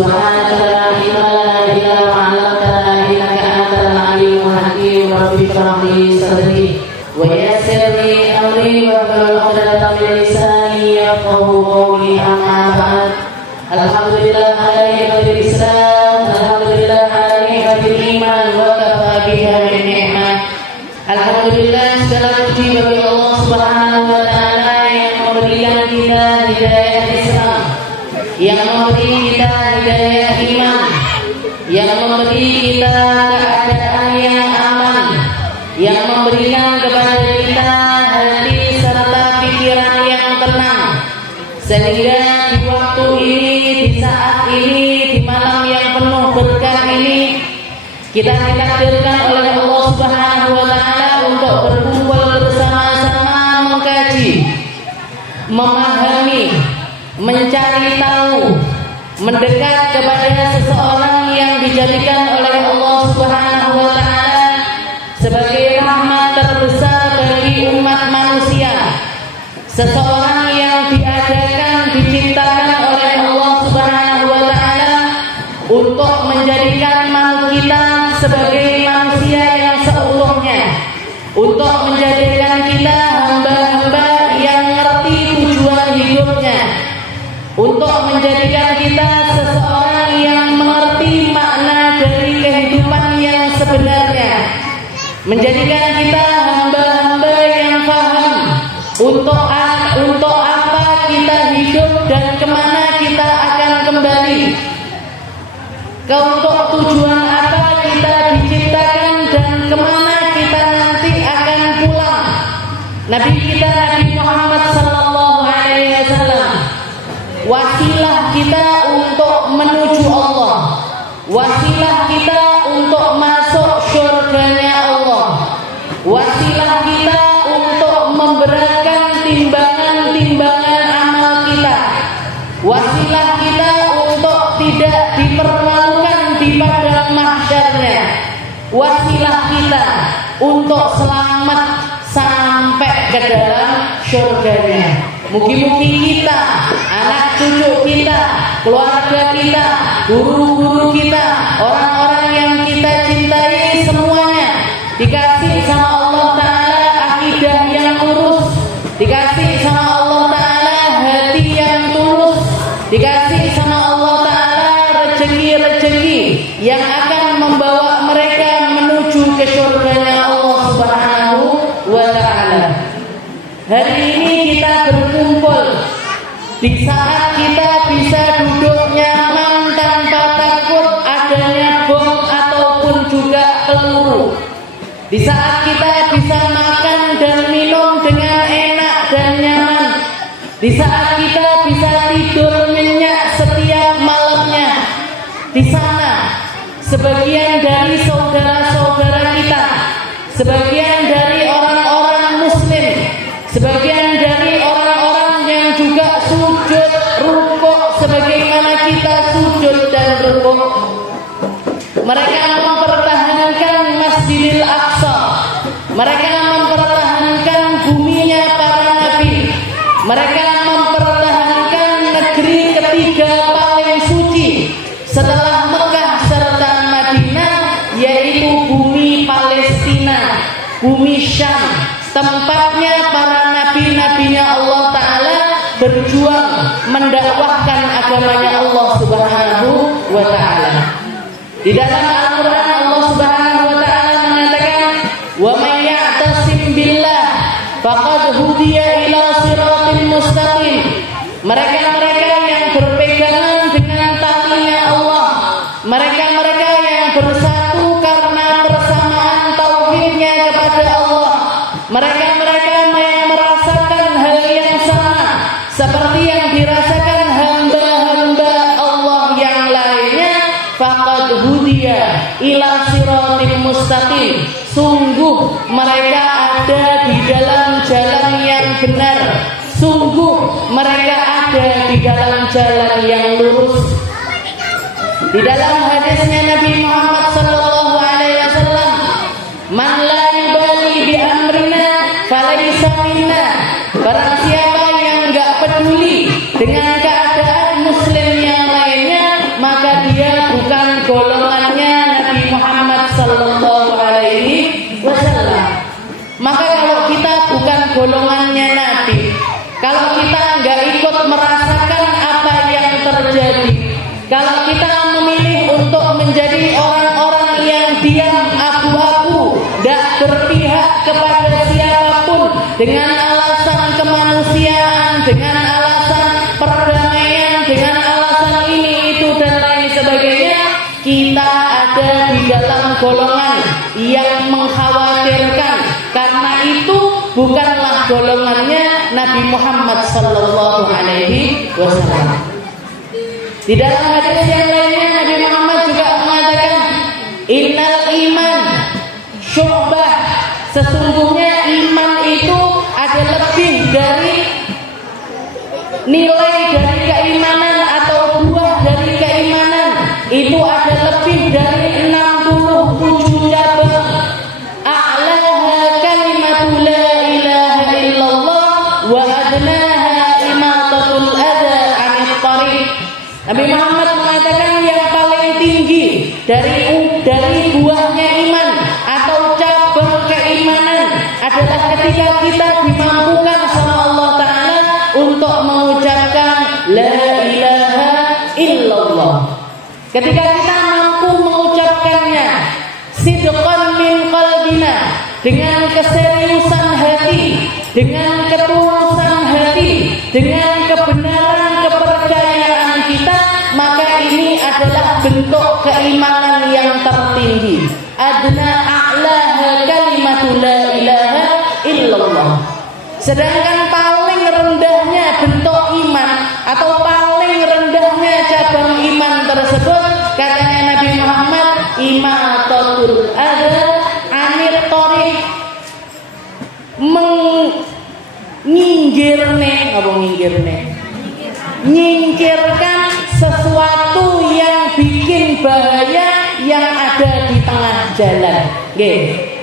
Subhanaka la ilma lana illa ma 'allamtana innaka antal alimul hakim. Rabbi shrah li sadri wa yassir li amri wahlul 'uqdatam min lisani yafqahu qawli. Amma ba'd. Alhamdulillah ala ni'matil Islam, alhamdulillah ala ni'matil iman, wa kafa biha min ni'mah. Alhamdulillah, segala puji bagi Allah Subhanahu wa taala yang memberikan kita hidayah Islam, yang memberi kita hidayah iman, yang memberi kita keadaan yang aman, yang memberikan kepada kita hati serta pikiran yang tenang, sehingga di waktu ini, di saat ini, di malam yang penuh berkah ini, kita ditakdirkan oleh Allah Subhanahu wa taala untuk berkumpul bersama-sama mengkaji, memahami, mencari tahu, mendekat kepada seseorang yang dijadikan oleh Allah Subhanahu wa taala sebagai rahmat terbesar bagi umat manusia. Seseorang yang diadakan, diciptakan oleh Allah Subhanahu wa taala untuk menjadikan kita sebagai manusia yang seutuhnya, untuk menjadikan kita hamba-hamba yang ngerti tujuan hidupnya, untuk menjadikan kita seseorang yang mengerti makna dari kehidupan yang sebenarnya, menjadikan kita hamba-hamba yang paham untuk apa kita hidup dan kemana kita akan kembali, untuk tujuan apa kita diciptakan dan kemana kita nanti akan pulang. Nabi kita Nabi Muhammad sallallahu alaihi wasallam, wasilah kita untuk menuju Allah, wasilah kita untuk masuk surganya Allah, wasilah kita untuk memberatkan timbangan-timbangan amal kita, wasilah kita untuk tidak dipermalukan di padang mahsyarnya, wasilah kita untuk selamat sampai ke dalam surganya. Mugi-mugi kita, anak cucu kita, keluarga kita, guru-guru kita, orang-orang yang kita cintai semuanya dikasih sama Allah Ta'ala akidah yang lurus, dikasih sama Allah Ta'ala hati yang tulus, dikasih sama Allah Ta'ala rezeki-rezeki yang akan membawa mereka menuju ke surganya Allah Subhanahu wa ta'ala. Hari ini kita berkumpul di saat kita bisa duduk nyaman tanpa takut adanya bom ataupun juga peluru, di saat kita bisa makan dan minum dengan enak dan nyaman, di saat kita bisa tidur nyenyak setiap malamnya. Di sana sebagian dari saudara-saudara kita, sebagian dari orang-orang muslim, sebagian dari orang-orang yang juga sujud rukuk sebagaimana kita sujud dan rukuk, mereka mempertahankan Masjidil Aqsa, mereka mempertahankan buminya para nabi, mereka mempertahankan negeri ketiga paling suci setelah Mekah serta Madinah, yaitu bumi Palestina, bumi Syam, tempatnya para nabi-nabinya Allah Ta'ala berjuang mendakwahkan agamanya Allah Subhanahu wa ta'ala. Di dalam Al-Quran Allah Subhanahu wa ta'ala mengatakan, wa may ya'tasim billah faqad hudiya ila siratin mustaqim. Mereka-mereka yang berpegangan dengan talinya Allah, mereka-mereka yang bersatu karena persamaan tauhidnya kepada Allah, mereka-mereka yang merasakan hal yang sama seperti yang dirasakan hamba-hamba Allah yang lainnya, faqad hudiya ila siratin mustaqim. Sungguh mereka ada di dalam jalan yang benar, sungguh mereka ada di dalam jalan yang lurus. Di dalam hadisnya Nabi Muhammad sallallahu alaihi wasallam, man la yubali bi amrina falaysa minna. Barang siapa yang enggak peduli dengan keadaan muslim yang lainnya, maka terjadi kalau kita memilih untuk menjadi orang-orang yang diam, abu-abu, tidak berpihak kepada siapapun dengan alasan kemanusiaan, dengan alasan perdamaian, dengan alasan ini, itu, dan lain sebagainya, kita ada di dalam golongan yang mengkhawatirkan, karena itu bukanlah golongannya Nabi Muhammad sallallahu alaihi wasallam. Di dalam hadis yang lainnya Nabi Muhammad juga mengatakan, innal iman syu'bah, sesungguhnya iman itu ada lebih dari nilai dari keimanan atau buah dari keimanan, itu ada lebih dari 67 cabang. A'laha kalimatu la ilaha illallah wa adnaha imatatul adha 'anil thariq. Nabi Muhammad mengatakan yang paling tinggi dari buahnya iman atau cabang keimanan adalah ketika kita dimampukan sama Allah Ta'ala untuk mengucapkan la ilaha illallah. Ketika kita mampu mengucapkannya sidqan min qalbina, dengan keseriusan hati, dengan ketulusan hati, dengan kebenaran kepercayaan kita, maka ini adalah bentuk keimanan yang tertinggi. Adna a'laha kalimatu la ilaha illallah. Sedangkan paling rendahnya bentuk iman atau paling rendahnya cabang iman tersebut, katanya Nabi Muhammad, imatatul adha 'anil thariq, nyingkirkan sesuatu yang bikin bahaya yang ada di tengah jalan.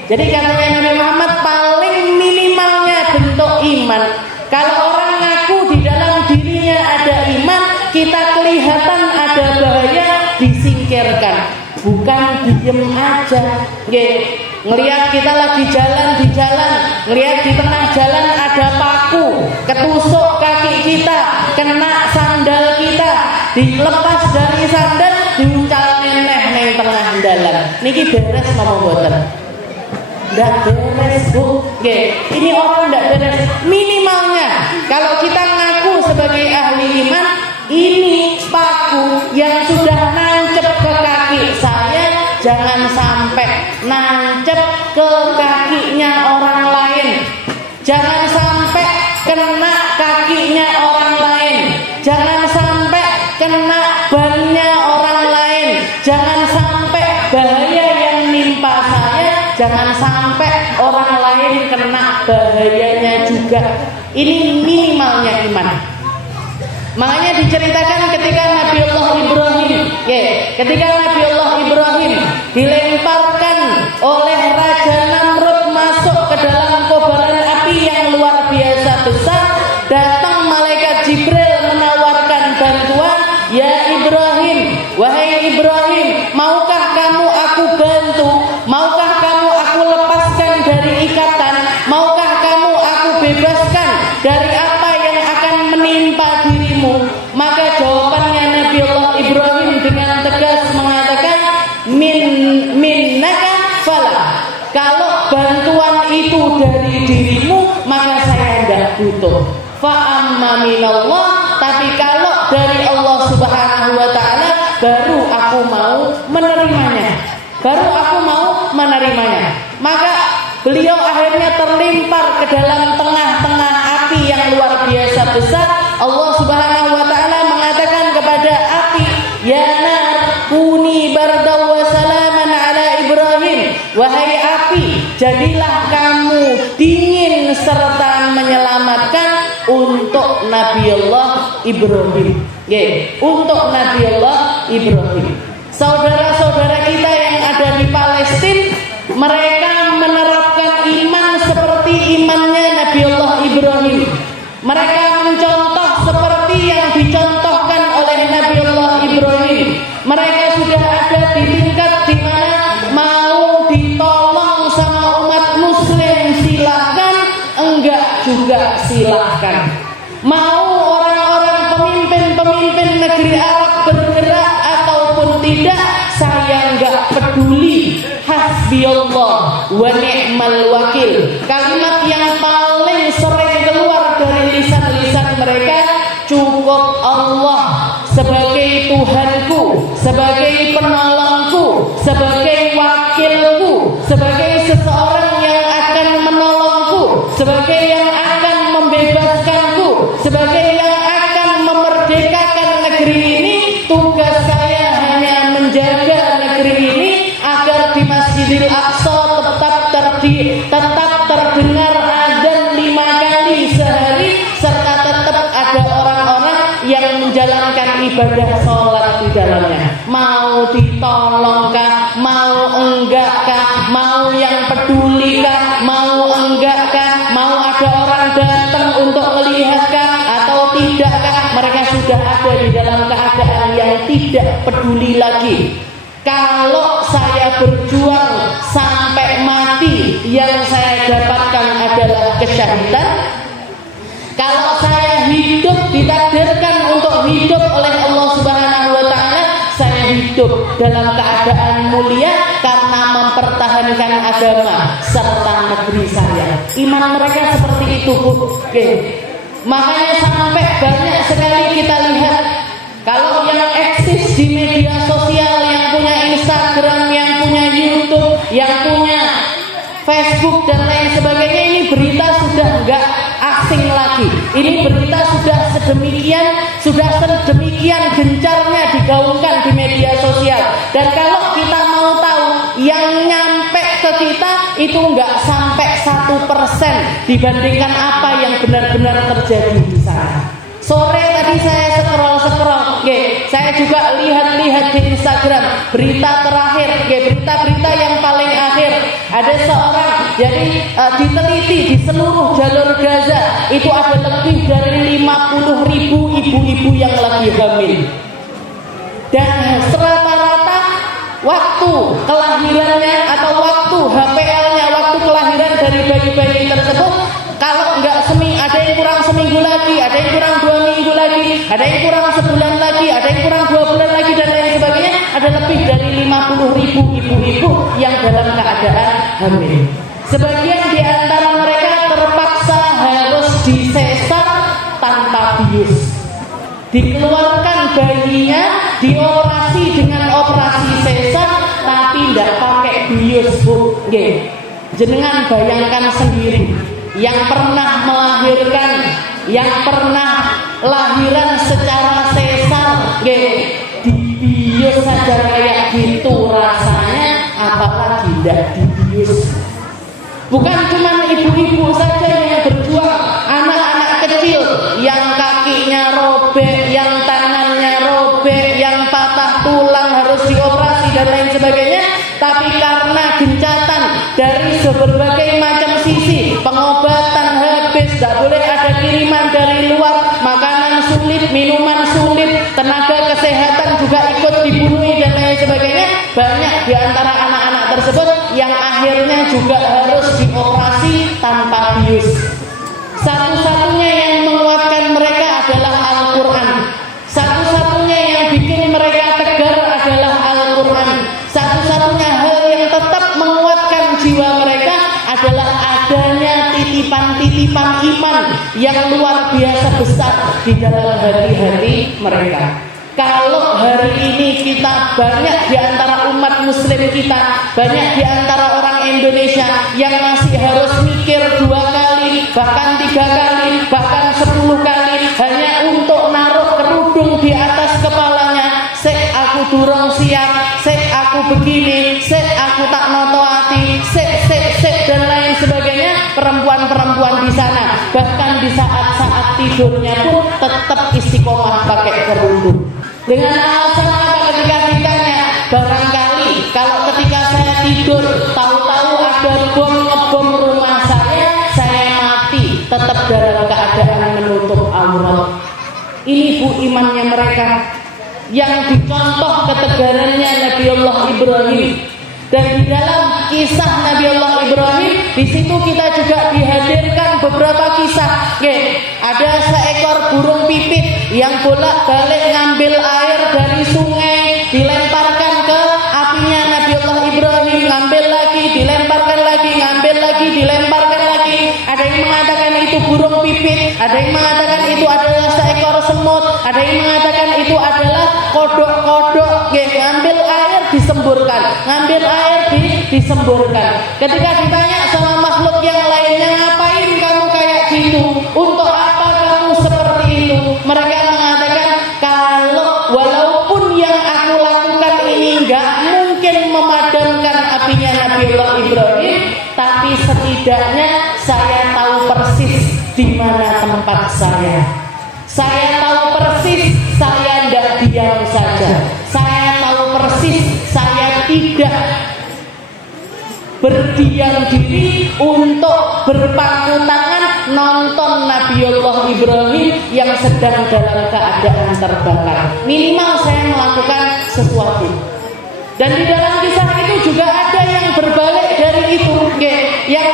Jadi katanya Nabi Muhammad, paling minimalnya bentuk iman, kalau orang ngaku di dalam dirinya ada iman, kita kelihatan ada bahaya, disingkirkan, bukan diem aja. Ngelihat kita lagi jalan di jalan, ngelihat di tengah jalan ada paku, ketusuk kaki kita, kena sandal kita, dilepas dari sandal, diuncal neneh neng tengah jalan. Niki beres mau mboten? Ndak beres, Bu. Ini orang ndak beres. Minimalnya kalau kita ngaku sebagai ahli iman, ini paku yang sudah nancep ke kaki saya, jangan sampai nancep ke kakinya orang lain. Jangan sampai kena kakinya orang lain. Jangan sampai kena bannya orang lain. Jangan sampai bahaya yang nimpa saya, jangan sampai orang lain kena bahayanya juga. Ini minimalnya iman. Makanya diceritakan ketika Nabi Allah Ibrahim, ketika Nabi Allah Ibrahim dilemparkan oleh Raja Namrud masuk ke dalam kobaran api yang luar biasa besar, datang malaikat Jibril menawarkan bantuan. Ya Ibrahim, wahai Ibrahim, maukah kamu aku bantu? Maukah kamu aku lepaskan dari ikatan? Maukah kamu aku bebaskan dari apa yang akan menimpa dirimu? Maka jawabannya Nabi Allah Ibrahim dengan tegas mengatakan, minnaka fala. Kalau bantuan itu dari dirimu, maka saya tidak butuh. Fa'amma minallah, tapi kalau dari Allah Subhanahu wa ta'ala, baru aku mau menerimanya. Maka beliau akhirnya terlimpar ke dalam tengah-tengah api yang luar biasa besar. Allah Subhanahu wa ta'ala mengatakan kepada api, ya nar kuni bardaw wa salaman ala Ibrahim. Wahai api, jadilah kamu dingin serta menyelamatkan untuk Nabi Allah Ibrahim. Untuk Nabi Allah Ibrahim. Saudara-saudara kita yang ada di Palestina, mereka menerapkan iman seperti imannya Nabi Allah Ibrahim. Mereka mencontoh seperti yang dicontohkan oleh Nabi Allah Ibrahim. Mereka sudah ada di tingkat di mana mau ditolong sama umat muslim silahkan, enggak juga silahkan. Mau orang-orang pemimpin negeri Arab hasbiyallah wa ni'mal wakil. Kalimat yang paling sering keluar dari lisan-lisan mereka, cukup Allah sebagai Tuhanku, sebagai penolongku, sebagai wakilku, sebagai seseorang yang akan menolongku, sebagai yang akan membebaskanku, sebagai yang akan memerdekakan negeri ini. Tugas saya hanya menjaga negeri ini agar di Masjidil Aqsa tetap terdengar adzan 5 kali sehari, serta tetap ada orang-orang yang menjalankan ibadah sholat di dalamnya. Mau ditolongkah, mau enggakah, mau yang pedulikah, mau enggakah, mau ada orang datang untuk melihatkah atau tidakkah, mereka sudah ada di dalam keadaan yang tidak peduli lagi. Kalau saya berjuang sampai mati, yang saya dapatkan adalah kesyahidan. Kalau saya hidup ditakdirkan untuk hidup oleh Allah Subhanahu wa taala, saya hidup dalam keadaan mulia karena mempertahankan agama serta negeri saya. Iman mereka seperti itu, Bu. Oke. Makanya sampai banyak sekali kita lihat kalau yang eksis di media sosial, yang punya Instagram, yang punya YouTube, yang punya Facebook dan lain sebagainya, ini berita sudah enggak asing lagi. Ini berita sudah sedemikian gencarnya digaungkan di media sosial. Dan kalau kita mau tahu, yang nyampe ke kita itu enggak sampai 1% dibandingkan apa yang benar-benar terjadi di sana. Sore tadi saya scroll, saya juga lihat di Instagram berita terakhir, berita-berita yang paling akhir. Ada seorang, jadi diteliti di seluruh jalur Gaza itu ada lebih dari 50.000 ibu-ibu yang lagi hamil. Dan rata-rata waktu kelahirannya atau waktu HPL-nya, waktu kelahiran dari bayi-bayi tersebut, kalau enggak ada yang kurang seminggu lagi, ada yang kurang 2 minggu lagi, ada yang kurang sebulan lagi, ada yang kurang 2 bulan lagi dan lain sebagainya, ada lebih dari 50.000 ibu-ibu yang dalam keadaan hamil. Sebagian di antara mereka terpaksa harus disesar tanpa bius. Dikeluarkan bayinya, dioperasi dengan operasi sesar, tapi tidak pakai bius, Bu. Jenengan bayangkan sendiri, yang pernah melahirkan, yang pernah lahiran secara sesar, dibius saja kayak gitu rasanya, apalagi tidak dibius. Bukan cuma ibu-ibu saja yang berjuang, anak-anak kecil yang kakinya robek, yang tangannya robek, yang patah tulang harus dioperasi dan lain sebagainya. Tapi karena gencatan dari berbagai macam sisi, pengobatan habis, tidak boleh ada kiriman dari luar, makanan sulit, minuman sulit, tenaga kesehatan juga ikut dibunuhi dan lain sebagainya. Banyak di antara anak-anak tersebut yang akhirnya juga harus dioperasi tanpa bius. Satu-satunya yang menguatkan mereka adalah Al-Quran. Satu-satunya yang bikin mereka tegar adalah Al-Quran. Satu-satunya hal yang tetap menguatkan jiwa mereka adalah adanya titipan-titipan iman yang luar biasa besar di dalam hati-hati mereka. Kalau hari ini kita banyak di antara umat muslim kita, banyak di antara orang Indonesia yang masih harus mikir 2 kali, bahkan 3 kali, bahkan 10 kali hanya untuk naruh kerudung di atas kepalanya. Sek aku durung siap, sek aku begini, sek aku tak noto hati, sek dan lain sebagainya. Perempuan-perempuan di sana bahkan di saat-saat tidurnya pun tetap istiqomah pakai kerudung. Dengan alasan apa ketika ditanya? Barangkali kalau ketika saya tidur tahu-tahu ada bom ngebom rumah saya mati, tetap dalam keadaan menutup aurat. Ini, Bu, imannya mereka yang dicontoh ketegarannya Nabiullah Ibrahim. Dan di dalam kisah Nabiullah Ibrahim, di situ kita juga dihadirkan beberapa kisah. Ada seekor burung pipit yang bolak-balik ngambil air dari sungai, dilemparkan ke apinya Nabiullah Ibrahim, ngambil lagi pipit, ada yang mengatakan itu adalah seekor semut, ada yang mengatakan itu adalah kodok-kodok. Ngambil air disemburkan, ngambil air disemburkan. Ketika ditanya sama makhluk yang lainnya, ngapain kamu kayak gitu? Untuk apa kamu seperti itu? Mereka mengatakan, kalau walaupun yang aku lakukan ini nggak mungkin memadamkan apinya Nabiullah Ibrahim, tapi setidaknya saya tahu persis di mana tempat saya. Saya tahu persis saya tidak diam saja. Saya tahu persis saya tidak berdiam diri untuk berpangku tangan nonton Nabiullah Ibrahim yang sedang dalam keadaan terbakar. Minimal saya melakukan sesuatu. Dan di dalam kisah itu juga ada yang berbalik dari itu, yang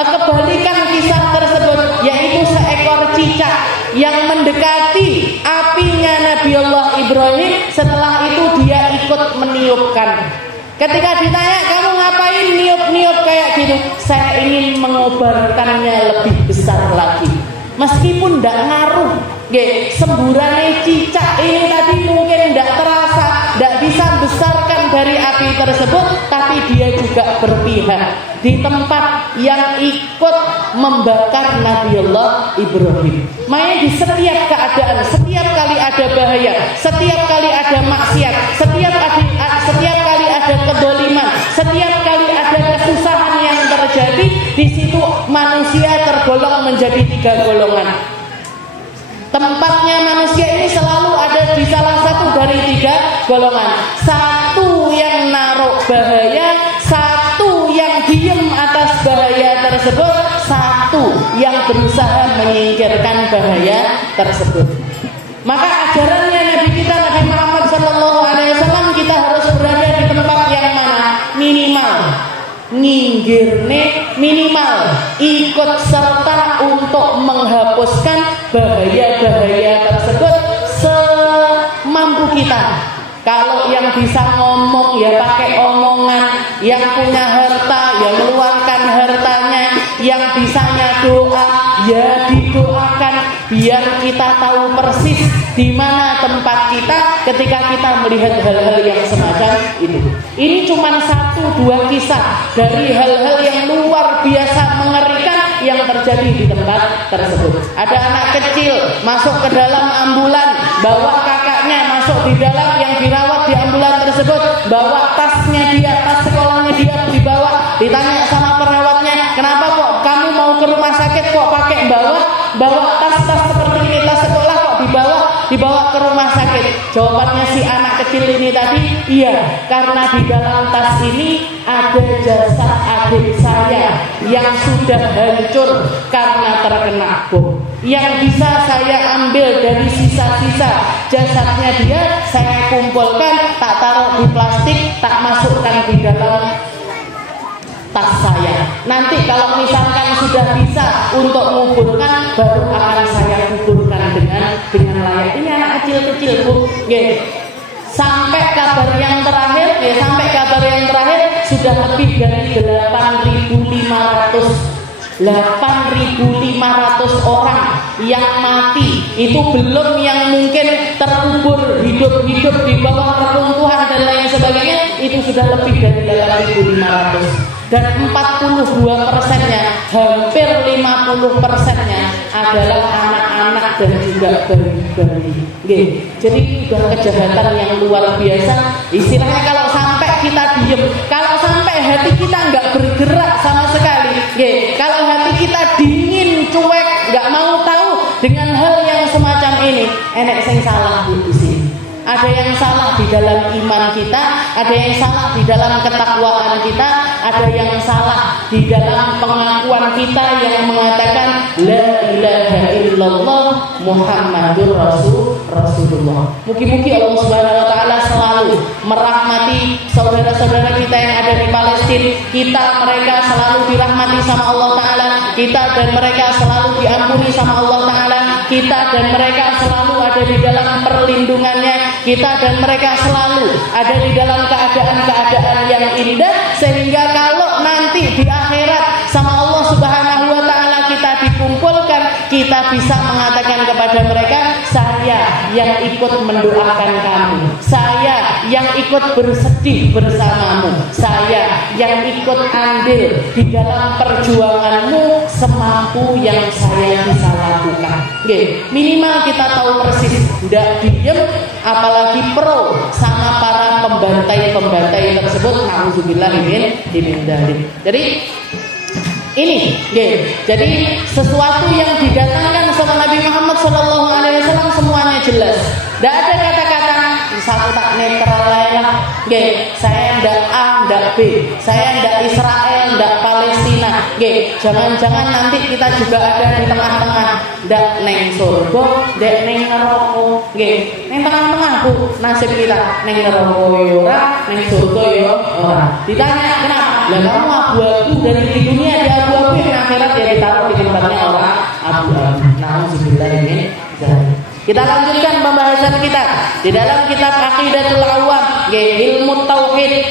kebalikan kisah tersebut, yaitu seekor cicak yang mendekati apinya Nabiullah Ibrahim. Setelah itu dia ikut meniupkan. Ketika ditanya, kamu ngapain niup-niup kayak gitu? Saya ingin mengobarkannya lebih besar lagi. Meskipun tidak ngaruh, semburannya cicak ini tadi mungkin tidak terasa, tidak bisa besarkan dari api tersebut, tapi dia juga berpihak di tempat yang ikut membakar Nabiullah Ibrahim. Makanya di setiap keadaan, setiap kali ada bahaya, setiap kali ada maksiat, setiap kali ada kedoliman, setiap kali ada kesusahan yang terjadi, di situ manusia tergolong menjadi 3 golongan. Tempatnya manusia ini selalu ada di salah satu dari 3 golongan. Satu yang naruh bahaya, satu yang diem atas bahaya tersebut, satu yang berusaha menyingkirkan bahaya tersebut. Maka ajarannya Nabi kita Nabi Muhammad SAW, kita harus berada di tempat yang mana? Minimal nginggirne, minimal ikut serta untuk menghapuskan bahaya-bahaya tersebut semampu kita. Kalau yang bisa ngomong ya pakai omongan, yang punya harta ya meluangkan hartanya, yang bisanya doa ya didoakan, biar kita tahu persis di mana tempat kita ketika kita melihat hal-hal yang semacam itu. Ini cuma 1-2 kisah dari hal-hal yang luar biasa mengerikan yang terjadi di tempat tersebut. Ada anak kecil masuk ke dalam ambulan, bawa kakaknya masuk di dalam, yang dirawat di ambulan tersebut bawa tasnya dia, tas sekolahnya dia dibawa. Ditanya sama perawatnya, kenapa kok kamu mau ke rumah sakit kok pakai bawa tas-tas seperti ini, tas sekolah kok dibawa ke rumah sakit? Jawabannya si anak kecil ini tadi, iya, karena di dalam tas ini ada jasad adik saya yang sudah hancur karena terkena bom. Yang bisa saya ambil dari sisa-sisa jasadnya dia, saya kumpulkan, tak taruh di plastik, tak masukkan di dalam tas saya. Nanti kalau misalkan sudah bisa untuk menguburkan, baru akan saya kuburkan dengan layak. Ini anak kecil-kecil, Bu. Sampai kabar yang terakhir, sudah lebih dari 8.500 orang yang mati. Itu belum yang mungkin terkubur hidup-hidup di bawah reruntuhan dan lain sebagainya. Itu sudah lebih dari 8.500. Dan 42%-nya, hampir 50%-nya adalah anak-anak dan juga bayi-bayi. Jadi sudah kejahatan yang luar biasa. Istilahnya kalau sampai kita diem, kalau sampai hati kita nggak bergerak sama sekali, kalau hati kita dingin, cuek, nggak mau tahu dengan hal yang semacam ini, enek sing salah di sini. Ada yang salah di dalam iman kita, ada yang salah di dalam ketakwaan kita, ada yang salah di dalam pengakuan kita yang mengatakan la ilaha illallah Muhammadur Rasulullah. Mugi-mugi Allah Subhanahu wa taala selalu merahmati saudara-saudara kita yang ada di Palestina. Kita mereka selalu dirahmati sama Allah taala, kita dan mereka selalu diampuni sama Allah taala, kita dan mereka selalu ada di dalam perlindungannya, kita dan mereka selalu ada di dalam keadaan-keadaan yang indah, sehingga kalau nanti di akhirat sama Allah Subhanahu wa taala kita dikumpulkan, kita kita bisa mengatakan kepada mereka, saya yang ikut mendoakan kamu, saya yang ikut bersedih bersamamu, saya yang ikut andil di dalam perjuanganmu semampu yang saya bisa lakukan. Minimal kita tahu persis, tidak diem, apalagi pro sama para pembantai tersebut. Nauzubillah min dzalik. Jadi ini, jadi sesuatu yang didatangkan sama Nabi Muhammad SAW semuanya jelas. Tidak ada kata-kata satu tak netral lah. Saya ndak A, ndak B, saya ndak Israel, ndak Palestina. Jangan-jangan nanti kita juga ada di tengah-tengah. Ndak neng surga, ndak neng neraka. Neng tengah-tengah bu nasib kita. Neng neraka yo ora, neng surga yo ora. Ditanya kenapa? Lah kamu abu-abu dari di dunia di abu-abu, yang akhirat dia ditaruh di tempatnya orang abu-abu. Nauzubillah min dzalik. Kita lanjutkan pembahasan kita di dalam kitab Aqidatul Awam, ilmu tauhid,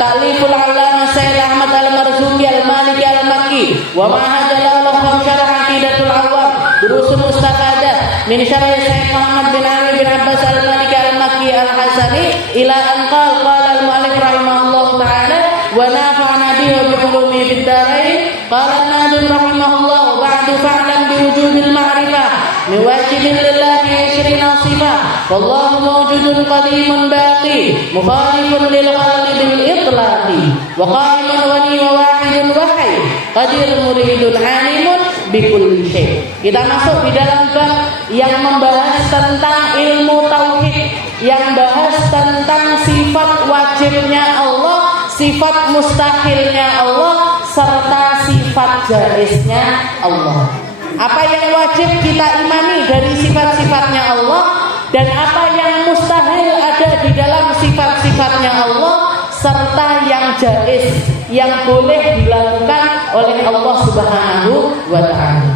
ta'liful ulama Sayyid Ahmad Al-Marzuqi Al-Maliki Al-Makki, wa ma hajalallahu fi syarh Aqidatul Awam, durusun mustafadah min syarh Sayyid Muhammad bin Ali bin Abbas Al-Maliki Al-Makki Al-Hasani ila an qala al-mu'allif rahimahullah ta'ala wa nafa'ana bihi bi ulumi fid darain. Qala an-nadim rahimahullah ba'du fa'lam bi wujubil ma'rifah wajibin lillahi 20 sifat wallahu mawjudun qadimun baqi mukhalifun lil khalidil itlaqi wa qa'imun wani wa wahidun wahai qadir muridun alimun bikulli syai. Kita masuk di dalam bab yang membahas tentang ilmu tauhid, yang bahas tentang sifat wajibnya Allah, sifat mustahilnya Allah, serta sifat jaiznya Allah. Apa yang wajib kita imani dari sifat-sifatnya Allah, dan apa yang mustahil ada di dalam sifat-sifatnya Allah, serta yang jaiz, yang boleh dilakukan oleh Allah Subhanahu wa ta'ala.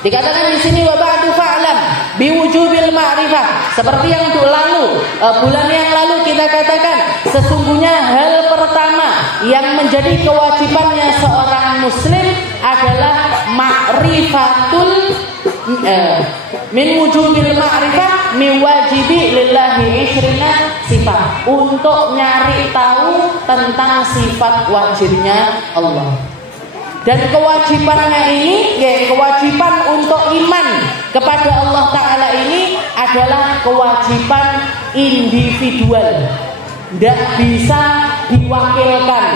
Dikatakan di sini wa ba'du fa'lam biwujubil ma'rifah, seperti yang bulan yang lalu kita katakan, sesungguhnya hal pertama yang menjadi kewajibannya seorang muslim adalah ma'rifatul min wujubil ma'rifah min wajibi lillahi 20 sifat, untuk nyari tahu tentang sifat wajibnya Allah. Dan kewajibannya ini, kewajiban untuk iman kepada Allah Ta'ala ini adalah kewajiban individual, tidak bisa diwakilkan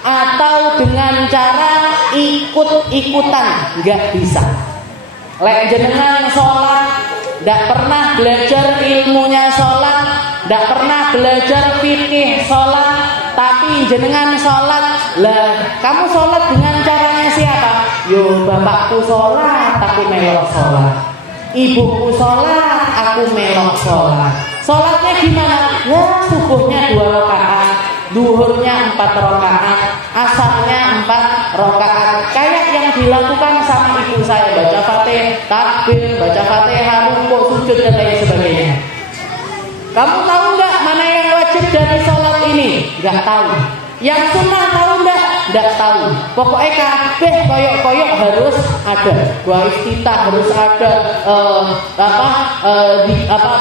atau dengan cara ikut-ikutan, nggak bisa. Lek jenengan sholat, tidak pernah belajar ilmunya sholat, tidak pernah belajar fikih sholat, tapi jenengan sholat, lah kamu sholat dengan caranya siapa? Yo bapakku sholat, aku melok sholat. Ibuku sholat, aku melok sholat. Sholatnya gimana? Ya subuhnya 2 rakaat, duhurnya 4 rakaat, asarnya 4 rakaat. Kayak yang dilakukan sama ibu saya, baca Fatihah, takbir, baca Fatihah, rukuk, sujud dan lain sebagainya. Kamu tahu nggak mana yang wajib dari sholat ini? Nggak tahu. Yang sunnah tahu nggak? Nggak tahu. Pokoknya kabeh koyok-koyok harus ada. Dua iftitah harus ada.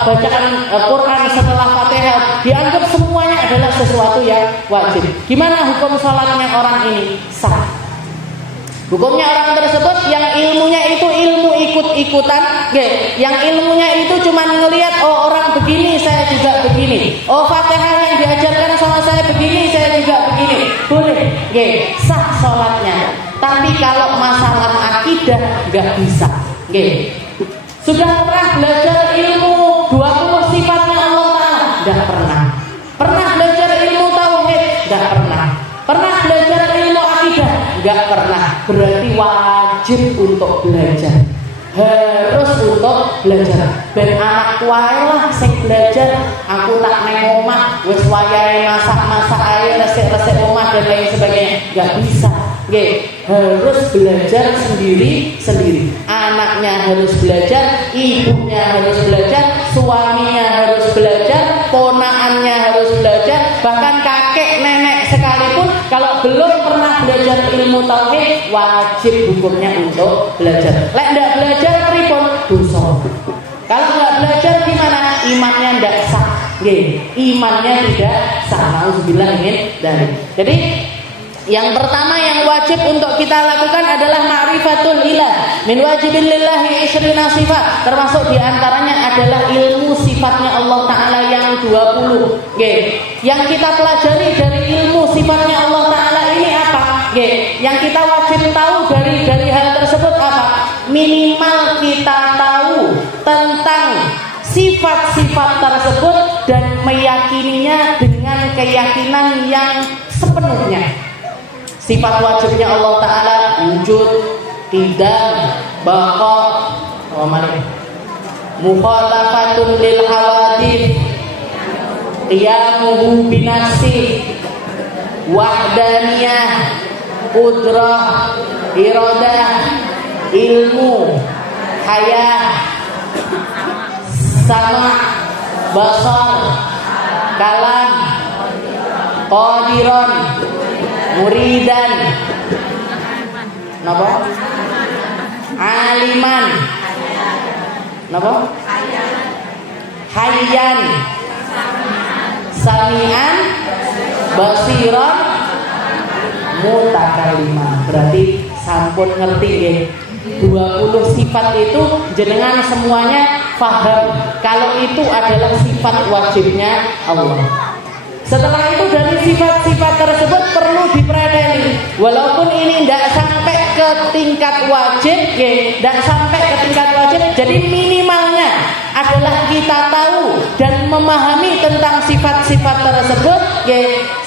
Bacaan Quran setelah Fatihah dianggap semuanya adalah sesuatu yang wajib. Gimana hukum sholatnya orang ini? Sah. Hukumnya orang tersebut yang ilmunya itu ilmu ikut-ikutan, yang ilmunya itu cuma ngelihat, oh orang begini, saya juga begini. Oh Fatihah yang diajarkan sama saya begini, saya juga begini. Boleh, sah sholatnya. Tapi kalau masalah akidah nggak bisa. Sudah pernah belajar ilmu 20 sifatnya Allah Ta'ala? Nggak pernah. Pernah belajar ilmu tauhid? Nggak pernah. Pernah belajar ilmu akidah? Nggak pernah. Berarti wajib untuk belajar, harus untuk belajar. Ben anak wae lah sing belajar, aku tak neng omah wis wayahe masak-masak ae, resik-resik omah dan lain sebagainya. Nggak bisa. Harus belajar sendiri. Anaknya harus belajar, ibunya harus belajar, suaminya harus belajar, ponakannya harus belajar, bahkan kakek nenek sekalipun kalau belum pernah pernah belajar ilmu tauhid, wajib hukumnya untuk belajar. Lek ndak belajar pripun? Dosa. Kalau nggak belajar gimana? Imannya ndak sah. Nggih, imannya tidak sah. Nauzubillah min dzalik. Jadi yang pertama yang wajib untuk kita lakukan adalah ma'rifatul ilah. Min wajibil lillahi 20 sifat. Termasuk diantaranya adalah ilmu sifatnya Allah Ta'ala yang 20. Yang kita pelajari dari ilmu sifatnya Allah Ta'ala ini apa? Yang kita wajib tahu dari hal tersebut apa? Minimal kita tahu tentang sifat-sifat tersebut dan meyakininya dengan keyakinan yang sepenuhnya. Sifat wajibnya Allah Ta'ala wujud, qidam, baqa, mukhalafatun lil hawadith, qiyamuhu binafsi, wahdaniyah, qudrah, iradah, ilmu, hayah, sama, basar, kalam, qadiron, muridan, napa? Aliman, napa? Hayyan, sami'an, basiran, mutakalliman. Berarti sampun ngerti nggih. 20 sifat itu jenengan semuanya paham kalau itu adalah sifat wajibnya Allah. Setelah itu dari sifat-sifat tersebut perlu dipelajari. Walaupun ini tidak sampai ke tingkat wajib, tidak sampai ke tingkat wajib. Jadi minimalnya adalah kita tahu dan memahami tentang sifat-sifat tersebut.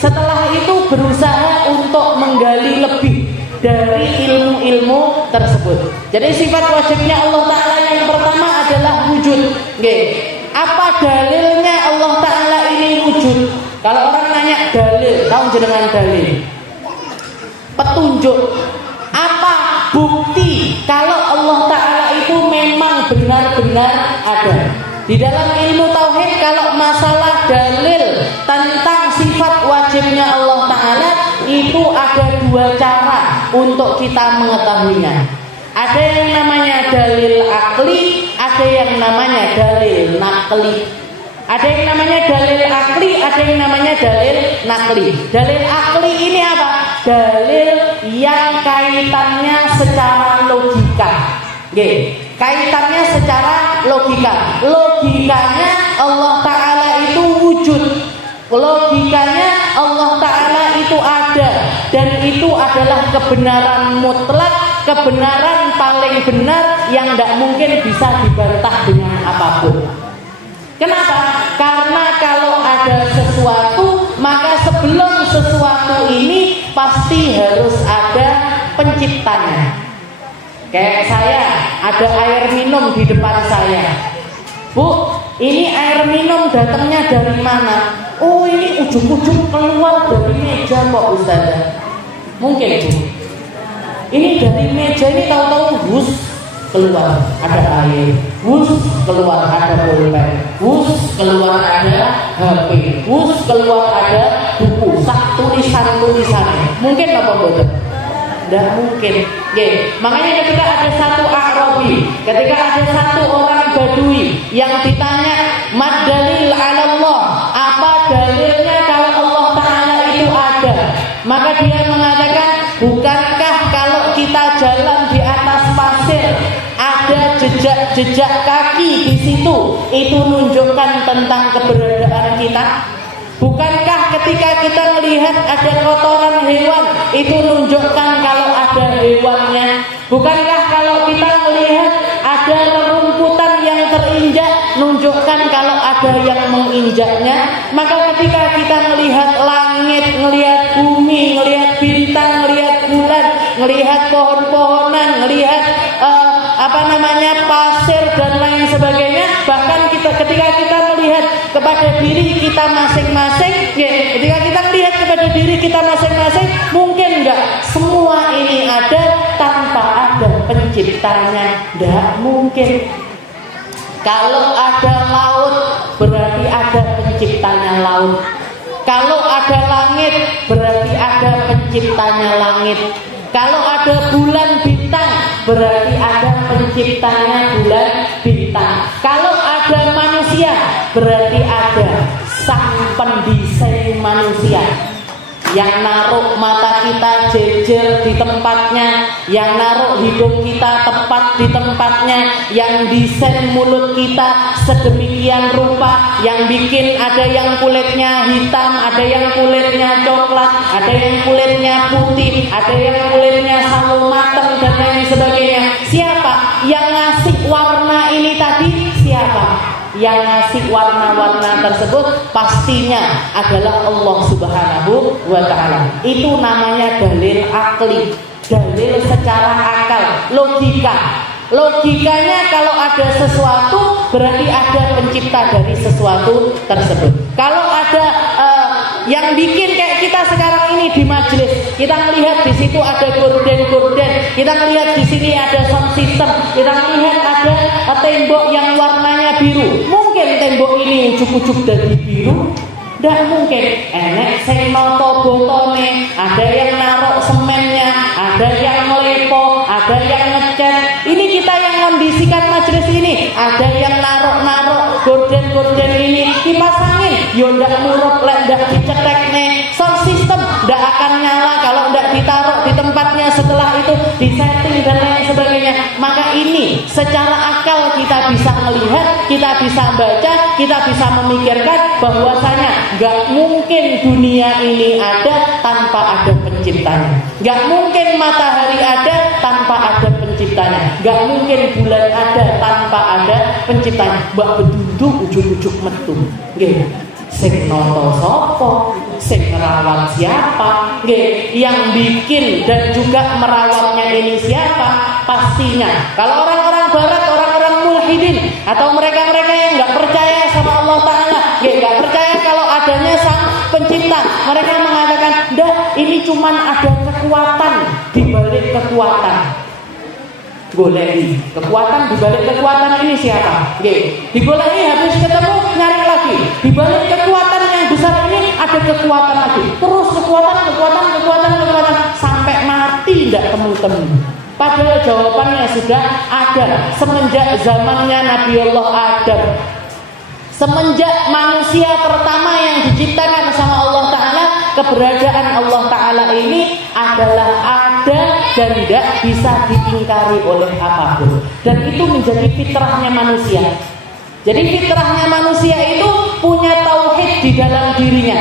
Setelah itu berusaha untuk menggali lebih dari ilmu-ilmu tersebut. Jadi sifat wajibnya Allah Ta'ala yang pertama adalah wujud. Apa dalilnya Allah Ta'ala ini wujud? Kalau orang nanya dalil, tahu jenengan dalil? Petunjuk. Apa bukti kalau Allah Ta'ala itu memang benar-benar ada? Di dalam ilmu tauhid kalau masalah dalil tentang sifat wajibnya Allah Ta'ala itu ada 2 cara untuk kita mengetahuinya. Ada yang namanya dalil akli, ada yang namanya dalil nakli. Ada yang namanya dalil akli, ada yang namanya dalil nakli. Dalil akli ini apa? Dalil yang kaitannya secara logika. Kaitannya secara logika. Logikanya Allah Ta'ala itu wujud. Logikanya Allah Ta'ala itu ada. Dan itu adalah kebenaran mutlak, kebenaran paling benar yang tidak mungkin bisa dibantah dengan apapun. Kenapa? Karena kalau ada sesuatu, maka sebelum sesuatu ini pasti harus ada penciptanya. Kayak saya, ada air minum di depan saya. Bu, ini air minum datangnya dari mana? Oh, ini ujung-ujung keluar dari meja kok Ustazah. Mungkin Bu. Ini dari meja ini tahu-tahu bus keluar ada air, wus keluar ada pulpen, wus keluar ada HP, wus keluar ada buku, sak tulisan-tulisannya. Mungkin apa betul? Tidak mungkin. Makanya ketika ada satu Arabi, ketika ada satu orang Badui yang ditanya, "Mad dalil 'ala Allah?" Apa dalilnya kalau Allah Ta'ala itu ada? Maka dia mengatakan, bukankah kalau kita jalan di atas pasir ada jejak-jejak kaki di situ, itu menunjukkan tentang keberadaan kita? Bukankah ketika kita melihat ada kotoran hewan, itu menunjukkan kalau ada hewannya? Bukankah kalau kita melihat ada rerumputan yang terinjak, menunjukkan kalau ada yang menginjaknya? Maka ketika kita melihat langit, melihat bumi, melihat bintang, melihat bulan, melihat pohon-pohonan, melihat pasir dan lain sebagainya, bahkan ketika kita melihat kepada diri kita masing-masing, ketika kita melihat kepada diri kita masing-masing, mungkin enggak semua ini ada tanpa ada penciptanya? Enggak mungkin. Kalau ada laut, berarti ada penciptanya laut. Kalau ada langit, berarti ada penciptanya langit. Kalau ada bulan bintang, berarti ada penciptanya bulan bintang. Kalau ada manusia, berarti ada sang pendesain manusia yang naruh mata kita jejer di tempatnya, yang naruh hidung kita tepat di tempatnya, yang desain mulut kita sedemikian rupa, yang bikin ada yang kulitnya hitam, ada yang kulitnya coklat, ada yang kulitnya putih, ada yang kulitnya sawo mateng dan lain sebagainya. Siapa yang ngasih warna ini tadi? Siapa? Yang ngasih warna-warna tersebut pastinya adalah Allah Subhanahu wa ta'ala. Itu namanya dalil akli, dalil secara akal, logika. Logikanya kalau ada sesuatu berarti ada pencipta dari sesuatu tersebut. Kalau ada yang bikin kayak kita sekarang ini di majelis, kita melihat di situ ada gorden-gorden, kita melihat di sini ada sound system, kita melihat ada tembok yang warnanya biru. Mungkin tembok ini ujuk-ujuk dari biru? Tidak mungkin. Enek sing noto botone, ada yang naruh semennya, ada yang ngelepo, ada yang ngecat. Ini kita yang kondisikan majelis ini. Ada yang naruh gorden-gorden ini, kipas angin yo ndak murut lek ndak dicetek nih. Sound system ndak akan nyala kalau ndak ditaruh di tempatnya, setelah itu disetting dan lain sebagainya. Maka ini secara akal kita bisa melihat, kita bisa baca, kita bisa memikirkan bahwasanya gak mungkin dunia ini ada tanpa ada penciptanya. Gak mungkin matahari ada tanpa ada penciptanya. Gak mungkin bulan ada tanpa ada penciptanya. Mbak beduduk ujuk-ujuk metu. Nggih. Sing noto sapa? Sing merawat siapa? Nggih, yang bikin dan juga merawatnya ini siapa? Pastinya kalau orang-orang barat, orang-orang mulhidin atau mereka-mereka yang enggak percaya sama Allah Ta'ala, enggak percaya kalau adanya sang pencipta, mereka mengatakan, "Dah, ini cuman ada kekuatan di balik kekuatan." Goleki kekuatan di balik kekuatan ini siapa? Nggih, digoleki habis ketemu nyari lagi. Di balik kekuatan yang besar ini ada kekuatan lagi. Terus kekuatan sampai mati tidak temu-temu. Padahal jawabannya sudah ada semenjak zamannya Nabi Allah Adam. Semenjak manusia pertama yang diciptakan sama Allah Ta'ala, keberadaan Allah Ta'ala ini adalah ada dan tidak bisa diingkari oleh apapun. Dan itu menjadi fitrahnya manusia. Jadi fitrahnya manusia itu punya tauhid di dalam dirinya.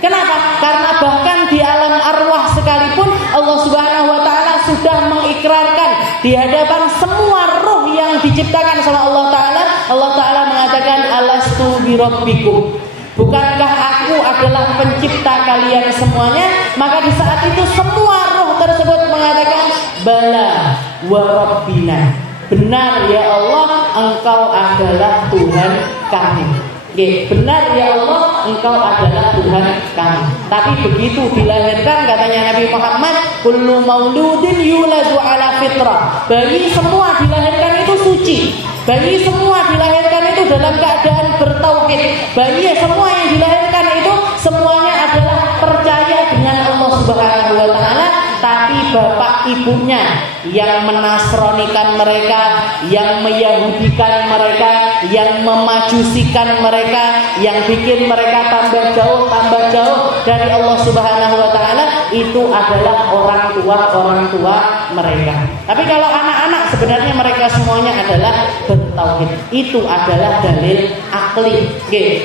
Kenapa? Karena bahkan di alam arwah sekalipun Allah Subhanahu wa Ta'ala sudah mengikrarkan di hadapan semua ruh yang diciptakan sama Allah Ta'ala. Allah Ta'ala mengatakan, "Alastu birabbikum." Bukankah aku adalah pencipta kalian semuanya? Maka di saat itu semua ruh tersebut mengatakan, "Bala wa rabbina." Benar ya Allah, Engkau adalah Tuhan kami. Benar ya Allah, Engkau adalah Tuhan kami. Tapi begitu dilahirkan, katanya Nabi Muhammad, kullu mauludin yuladu ala fitrah. Bayi semua dilahirkan itu suci. Bayi semua dilahirkan itu dalam keadaan bertauhid. Bayi semua yang dilahirkan itu semuanya adalah percaya dengan Allah Subhanahu wa Ta'ala. Tapi bapak ibunya yang menasronikan mereka, yang meyahudikan mereka, yang memajusikan mereka, yang bikin mereka tambah jauh dari Allah Subhanahu wa Ta'ala, itu adalah orang tua mereka. Tapi kalau anak-anak sebenarnya mereka semuanya adalah bertauhid. Itu adalah dalil akli.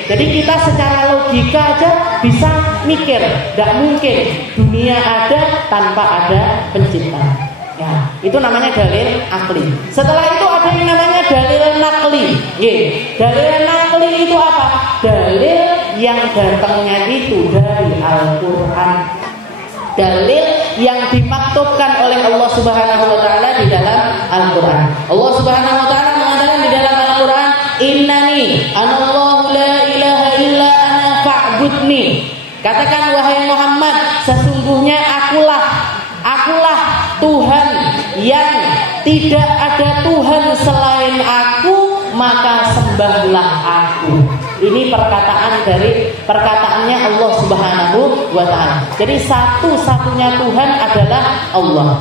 Jadi kita secara logika aja bisa mikir, tidak mungkin dunia ada tanpa ada pencipta. Ya, itu namanya dalil akli. Setelah itu ada yang namanya dalil nakli. Dalil nakli itu apa? Dalil yang datangnya itu dari Al-Quran. Dalil yang dimaktubkan oleh Allah Subhanahu wa Ta'ala di dalam Al-Quran. Allah Subhanahu wa Ta'ala mengatakan di dalam Al-Quran, "Innani anallahu la ilaha illa ana fa'budni." Katakan wahai Muhammad, sesungguhnya akulah Tuhan yang tidak ada Tuhan selain aku, maka sembahlah aku. Ini perkataannya Allah Subhanahu wa taala. Jadi satu-satunya Tuhan adalah Allah.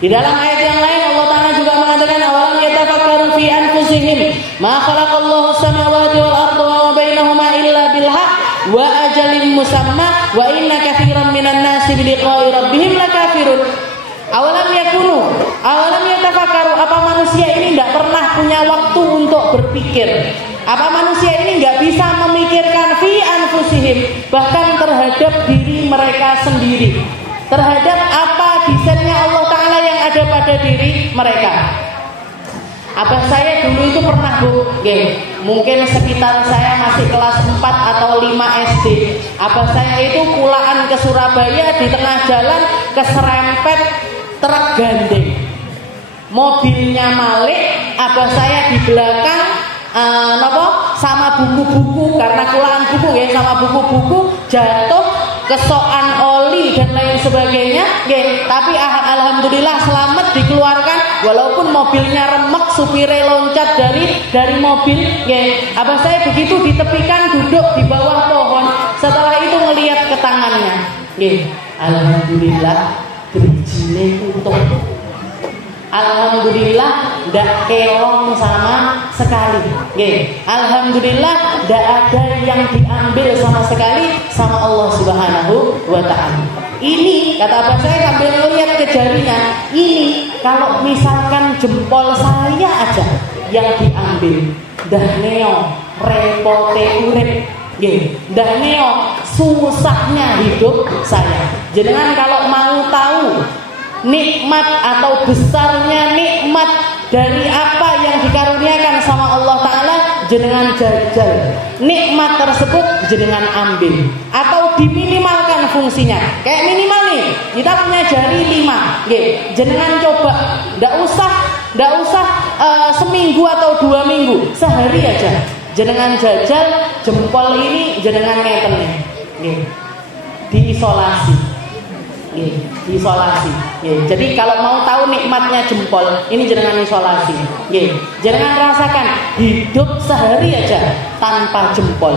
Di dalam ayat yang lain Allah Ta'ala juga mengatakan awalam yatafakkaru fi anfusihim ma khalaqallahu samawati wal arda wa ma bainahuma illa bil haqq wa ajalin musamma wa inna katsiran minan nasi bi liqa'i rabbihim lakafirun. Awalam yatafakkaru, apa manusia ini tidak pernah punya waktu untuk berpikir? Apa manusia ini nggak bisa memikirkan fi anfusihim, bahkan terhadap diri mereka sendiri, terhadap apa desainnya Allah Ta'ala yang ada pada diri mereka? Abah saya dulu itu pernah mungkin sekitar saya masih kelas 4 atau 5 SD. Abah saya itu pulaan ke Surabaya, di tengah jalan keserempet truk gandeng. Mobilnya malik, abah saya di belakang sama buku-buku, karena kulaan buku sama buku-buku jatuh, kesokan oli dan lain sebagainya. Tapi alhamdulillah selamat dikeluarkan, walaupun mobilnya remek, supirnya loncat dari mobil. Abah saya begitu ditepikan, duduk di bawah pohon. Setelah itu ngelihat ke tangannya. Alhamdulillah berijine untung. Alhamdulillah tidak kelong sama sekali. Alhamdulillah tidak ada yang diambil sama sekali sama Allah Subhanahu wa ta'ala. Ini kata abah saya sambil melihat ke jarinya, ini kalau misalkan jempol saya aja yang diambil, dah neo repote urip, dah neo susahnya hidup saya. Jenengan kalau mau tahu nikmat atau besarnya nikmat dari apa yang dikaruniakan sama Allah Ta'ala, jenengan jajal nikmat tersebut, jenengan ambil atau diminimalkan fungsinya. Kayak minimal nih, kita punya jari 5, jenengan coba, ndak usah seminggu atau 2 minggu, sehari aja jenengan jajal jempol ini, jenengan ngeten diisolasi. Diisolasi. Jadi kalau mau tahu nikmatnya jempol, ini jenengan isolasi. Jenengan rasakan hidup sehari aja tanpa jempol.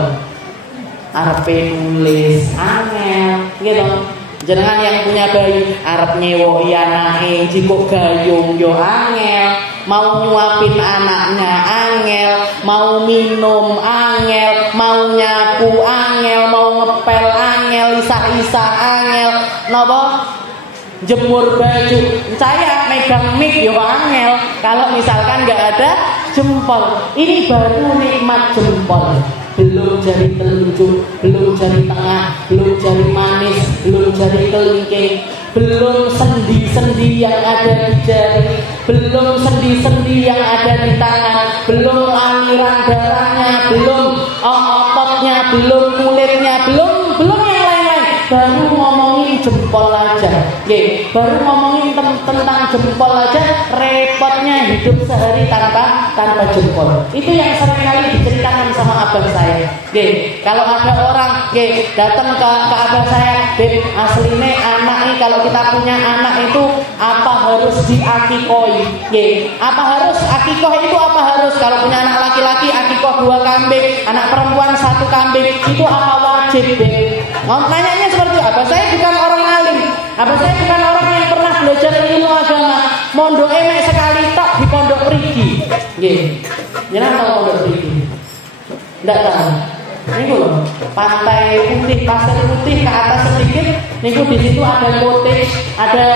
Arepe nulis angel, gitu. Jenengan yang punya bayi, arep nyewoki anake, jikok gayung yo angel, mau nyuapin anaknya angel, mau minum angel, mau nyapu angel, mau ngepel angel, isah-isah angel, napa jemur baju, saya megang mic yo angel. Kalau misalkan nggak ada jempol, ini baru nikmat jempol. Belum jari telunjuk, belum jari tengah, belum jari manis, belum jari kelingking, belum sendi-sendi yang ada di jari, belum sendi-sendi yang ada di tangan, belum aliran darahnya, belum ototnya, belum kulitnya, belum yang lain-lain. Baru ngomongin jempol aja, baru ngomongin tentang jempol aja, repotnya hidup sehari tanpa jempol. Itu yang seringkali diceritakan sama abang saya. Kalau ada orang datang ke abang saya, aslinya anak ini, kalau kita punya anak itu apa harus diakikoi? Apa harus akikoh itu apa harus? Kalau punya anak laki-laki akikoh 2 kambing, anak perempuan 1 kambing, itu apa wajib? Nanyanya seperti itu. Abang saya bukan orang alim, abang saya bukan orang yang pernah belajar ilmu agama. Mondok emek sekali tok di pondok Prigi. Jangan tahu pondok Prigi? Tidak tahu. Niku loh, pantai putih, pasir putih ke atas sedikit. Niku di situ ada cottage, ada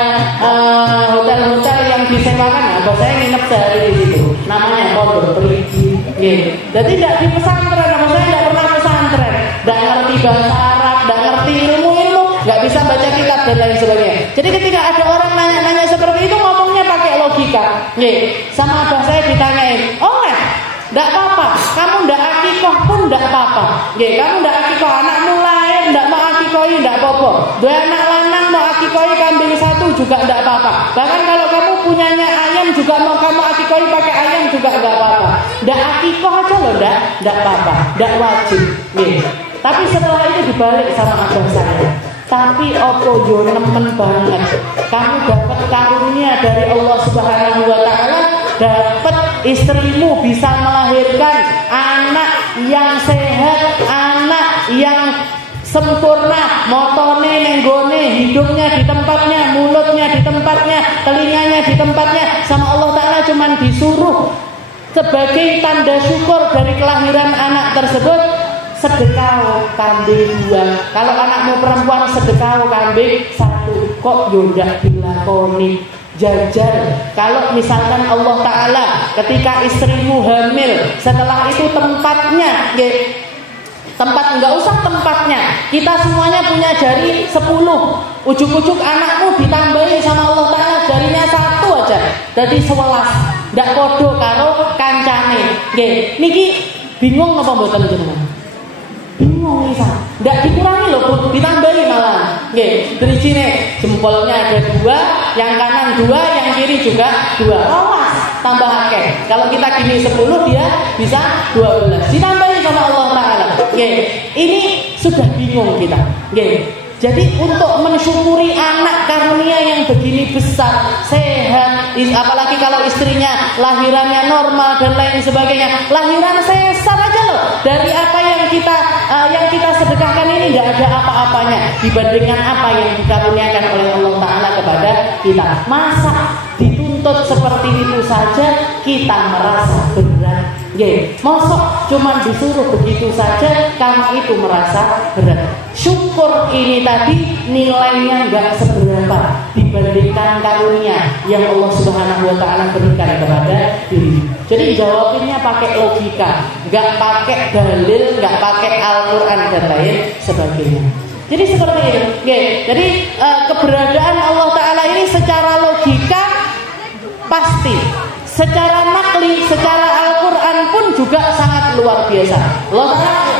hotel-hotel yang disewakan. Abang saya nginep sehari di situ. Namanya pondok Prigi. Jadi tidak di pesantren. Abang saya tidak pernah pesantren. Tidak ngerti bahasa Arab, tidak ngerti ilmu-ilmu, nggak bisa baca kitab dan lain sebagainya. Jadi ketika ada orang nanya-nanya seperti itu, ngomongnya pakai logika. Sama abah saya ditanyain, tidak apa-apa, kamu tidak akikoh pun tidak apa-apa. Kamu tidak akikoh, anakmu lain tidak mau akikohi, tidak apa-apa. 2 anak lanang mau akikohi kambing 1 juga tidak apa-apa. Bahkan kalau kamu punyanya ayam juga mau kamu akikohi pakai ayam juga tidak apa-apa. Tidak akikoh aja loh, tidak apa-apa, tidak wajib. Tapi setelah itu dibalik sama abah saya. Tapi opo yo nemen banget, kamu dapat karunia dari Allah Subhanahu wa ta'ala, dapat istrimu bisa melahirkan anak yang sehat, anak yang sempurna, motone nenggone, hidungnya di tempatnya, mulutnya di tempatnya, telinganya di tempatnya, sama Allah Ta'ala cuman disuruh sebagai tanda syukur dari kelahiran anak tersebut, sedekah kambing 2. Kalau anakmu perempuan sedekah kambing 1. Kok yondak dilakoni? Jajar. Kalau misalkan Allah Ta'ala ketika istrimu hamil, setelah itu tempatnya, tempat nggak usah tempatnya, kita semuanya punya jari 10, ujuk-ujuk anakmu ditambahi sama Allah Ta'ala jarinya 1 aja, jadi 11. Ndak podo karo kancane. Niki bingung napa mboten jenengan? Bingung bisa. Ndak dikurangi loh, Bu, ditambahi malah. Dari sini jempolnya ada 2, yang kanan 2, yang kiri juga 2. Awas, tambah akeh. Kalau kita gini 10, dia bisa 12. Ditambahi sama Allah Ta'ala. Ini sudah bingung kita. Jadi untuk mensyukuri anak karunia yang begini besar, sehat, apalagi kalau istrinya lahirannya normal dan lain sebagainya, lahiran sesar aja loh. Dari apa yang kita sedekahkan ini tidak ada apa-apanya dibandingkan apa yang dikaruniakan oleh Allah Ta'ala kepada kita. Masa dituntut seperti itu saja kita merasa berat? Mosok cuma disuruh begitu saja kamu itu merasa berat. Syukur ini tadi nilainya nggak seberapa dibandingkan karunia yang Allah Subhanahu Wa Ta'ala berikan kepada diri. Jadi jawabinnya pakai logika, nggak pakai dalil, nggak pakai Al-Quran dan lain sebagainya. Jadi seperti itu. Jadi keberadaan Allah Ta'ala ini secara logika pasti, secara nakli, secara Al-Quran pun juga sangat luar biasa. Allah Ta'ala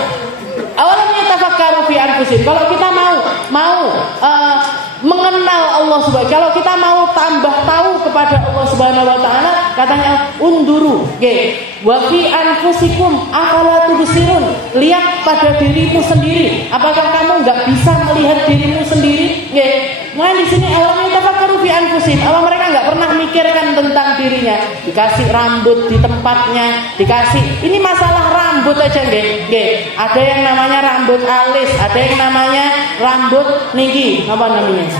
awalnya tafakkaru fi anfusihim. Kalau kita mau mengenal Allah Subhanahu, kalau kita mau tambah tahu kepada Allah Subhanahu Wa Ta'ala, katanya unduru, wa fi anfusikum afala tubsirun. Lihat pada dirimu sendiri, apakah kamu nggak bisa melihat dirimu sendiri? Mulai di sini awalnya tafakkaru fi anfusihim. Awal mereka nggak pernah mikirkan tentang dirinya. Dikasih rambut di tempatnya, dikasih. Ini masalah rambut aja, Ada yang namanya rambut alis, ada yang namanya rambut niki, apa namanya?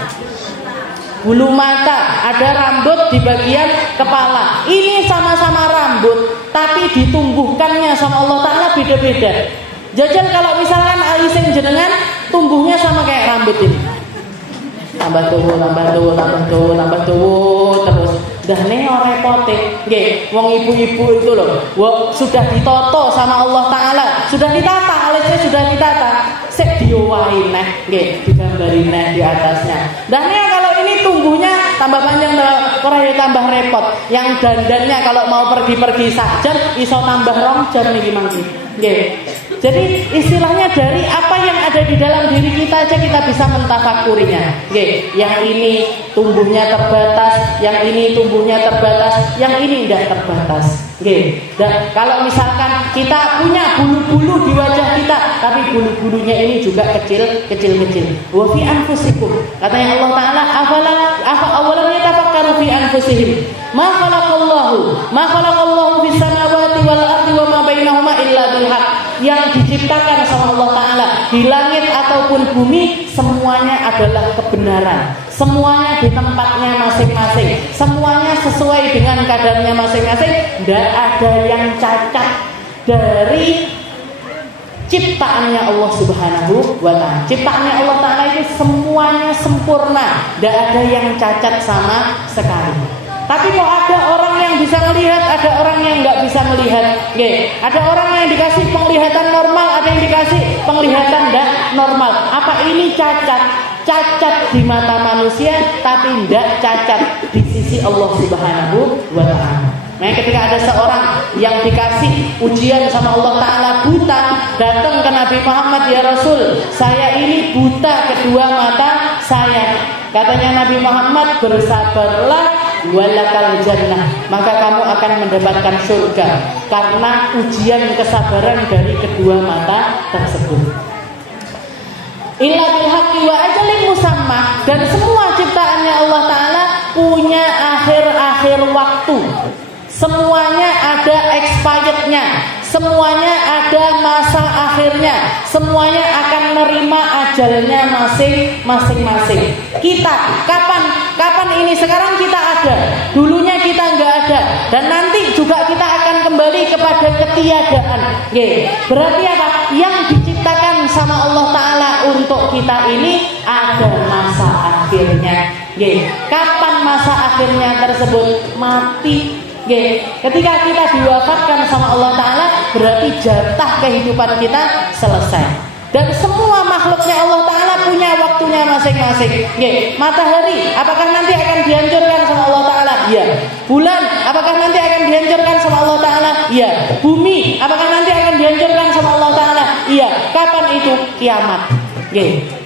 Bulu mata, ada rambut di bagian kepala. Ini sama-sama rambut, tapi ditumbuhkannya sama Allah Ta'ala beda-beda. Jajal kalau misalkan alising jenengan tumbuhnya sama kayak rambut ini, tambah tuh terus. Dah neo repote, wong ibu-ibu itu loh, sudah ditoto sama Allah Ta'ala, sudah ditata, alisnya sudah ditata, sek diowahi digambari di atasnya. Dah neo kalau ini tumbuhnya tambah panjang, tambah repot. Yang dandannya kalau mau pergi-pergi sak jam, iso tambah 2 jam nih mangki. Jadi istilahnya dari apa yang ada di dalam diri kita aja kita bisa mentafakurinya. Yang ini tumbuhnya terbatas, yang ini tumbuhnya terbatas, yang ini tidak terbatas. Dan kalau misalkan kita punya bulu-bulu di wajah kita, tapi bulu-bulunya ini juga kecil-kecil. Wa fi anfusikum. Katanya Allah Ta'ala, awalam yatafakkaru fi anfusihim. Ma khalaqallahu fis samawati wal ardi wa ma bainahuma illa bil haqq. Yang diciptakan sama Allah Ta'ala di langit ataupun bumi semuanya adalah kebenaran, semuanya di tempatnya masing-masing, semuanya sesuai dengan kadarnya masing-masing. Tidak ada yang cacat dari ciptaannya Allah Subhanahu Wa Ta'ala. Ciptaannya Allah Ta'ala itu semuanya sempurna, tidak ada yang cacat sama sekali. Tapi kok ada orang yang bisa melihat, ada orang yang nggak bisa melihat. Ada orang yang dikasih penglihatan normal, ada yang dikasih penglihatan tidak normal. Apa ini cacat? Cacat di mata manusia, tapi tidak cacat di sisi Allah Subhanahu Wa Ta'ala. Nah, ketika ada seorang yang dikasih ujian sama Allah Ta'ala buta, datang ke Nabi Muhammad, ya Rasul, saya ini buta kedua mata saya. Katanya Nabi Muhammad, bersabarlah, walakal jannah, maka kamu akan mendapatkan surga karena ujian kesabaran dari kedua mata tersebut. Illa bil haqqi wa ajalin musamma. Dan semua ciptaannya Allah Ta'ala punya akhir-akhir waktu. Semuanya ada expirednya, semuanya ada masa akhirnya, semuanya akan menerima ajalnya masing-masing. Kita kapan ini sekarang kita ada, dulunya kita nggak ada, dan nanti juga kita akan kembali kepada ketiadaan. Berarti apa? Yang diciptakan sama Allah Ta'ala untuk kita ini ada masa akhirnya. Kapan masa akhirnya tersebut? Mati. Ketika kita diwafatkan sama Allah Ta'ala, berarti jatah kehidupan kita selesai. Dan semua makhluknya Allah Ta'ala punya waktunya masing-masing. Matahari, apakah nanti akan dihancurkan sama Allah Ta'ala? Iya. Bulan, apakah nanti akan dihancurkan sama Allah Ta'ala? Iya. Bumi, apakah nanti akan dihancurkan sama Allah Ta'ala? Iya. Kapan itu? Kiamat.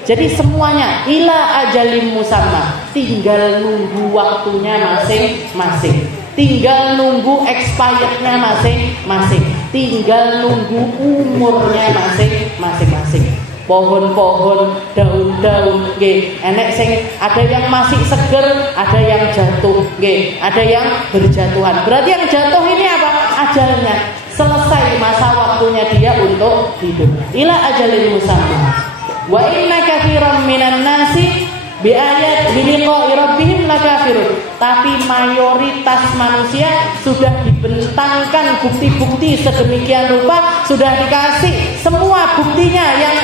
Jadi semuanya ila ajalim musamma, tinggal nunggu waktunya masing-masing, tinggal nunggu expirednya masing-masing, tinggal nunggu umurnya masing-masing. Pohon-pohon, daun-daun, enek sing ada yang masih seger, ada yang jatuh, ada yang berjatuhan. Berarti yang jatuh ini apa? Ajalnya selesai, masa waktunya dia untuk hidup. Ila ajalil musamma. Wa inna katsiran minan nasi bi ayat liqa'i rabbihim lakafirun. Tapi mayoritas manusia sudah dibentangkan bukti-bukti sedemikian rupa, sudah dikasih semua buktinya yang